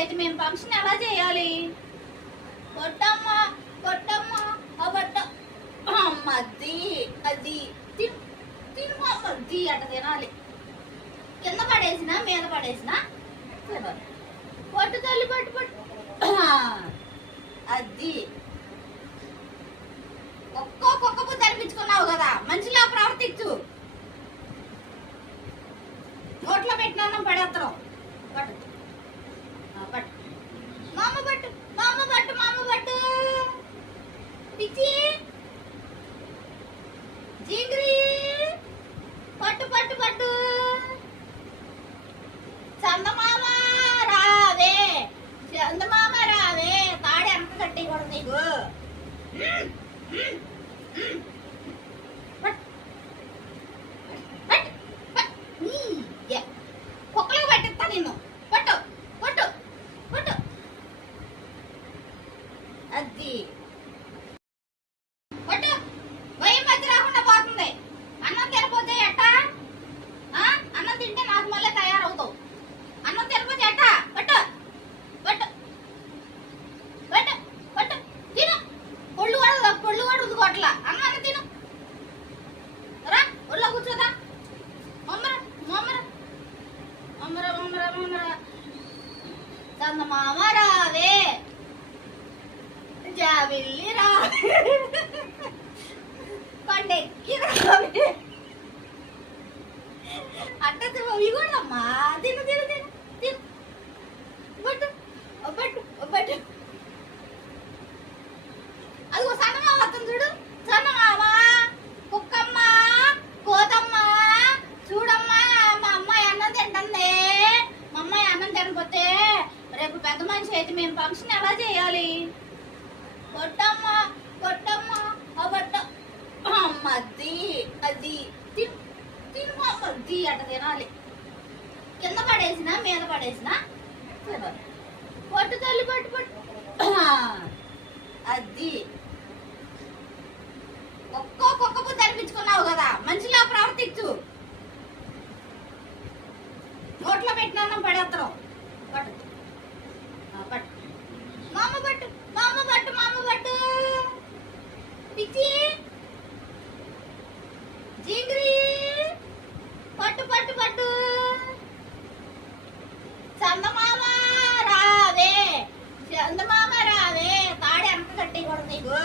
అయితే మేము ఫంక్షన్ ఎలా చేయాలి? కొట్టమ్మ కొట్టమ్మ ఆ అమ్మది అది తిను అట్ట తినాలి. కింద పడేసినా మీద పడేసినా తినాలి. పట్టు తల్లి పట్టు పట్టు. అది. ఒక్కో కుక్కపు తరిపించుకున్నావు కదా? మంచిలా ప్రవర్తించు నోట్లో పెట్టిన అన్నం పడేస్తాం పట్టు ఆ, పట్టు మామ పట్టు మామ పట్టు మామ పట్టు పిచ్చి. జింగిరి. పట్టు పట్టు పట్టు. చందమామ రావే. చందమామ రావే. తాడి ఎంత గట్టి కూడా నీకు పట్. పట్. పట్. నీ. ఏ. కుక్కలకు పట్టిస్తా నిన్ను పట్టు పట్టు పట్టు అది పట్టు భయం మధ్య రాకుండా పోతుంది అన్నం తినపోతే ఎట్టా ఆ? అన్నం తింటే నాకు మళ్ళీ తయారవుతావు అన్నం తినపోతే ఎట్టా పట్టు పట్టు పట్టు పట్టు తిను పొళ్ళు కూడా పొళ్ళు కూడా ఉదుకోవట్లా అన్నాన్ని తిను. రా ఒళ్ళో కూర్చోదా? మమ్మర మమ్మర మమ్మర మమ్మర మమ్మర చందమామ రావే. జాబిల్లి రావే. కొండెక్కి రావే. అట్ట ఇవి కూడా అమ్మా తిను తిను తిను తిను. అదిగో సన్నమా వస్తుంది చూడు. రేపు అయితే మేము ఫంక్షన్ ఎలా చేయాలి? కొట్టమ్మ కొట్టమ్మ ఆ అమ్మది అది తిను అట తినాలి. కింద పడేసినా మీద పడేసినా పట్టు తల్లి పట్టు పట్టు. అది. ఒక్కో కుక్క పువ్వు కదా మంచిలా ప్రవర్తించు. నోట్లో పెట్టిన పడేస్తాం పట్టు ఆ, పట్టు మామ పట్టు మామ పట్టు మామ పట్టు పిచ్చి? జింగిరి? పట్టు పట్టు పట్టు. చందమామ రావే చందమామ రావే తాడి వెనక కట్టి నీకు.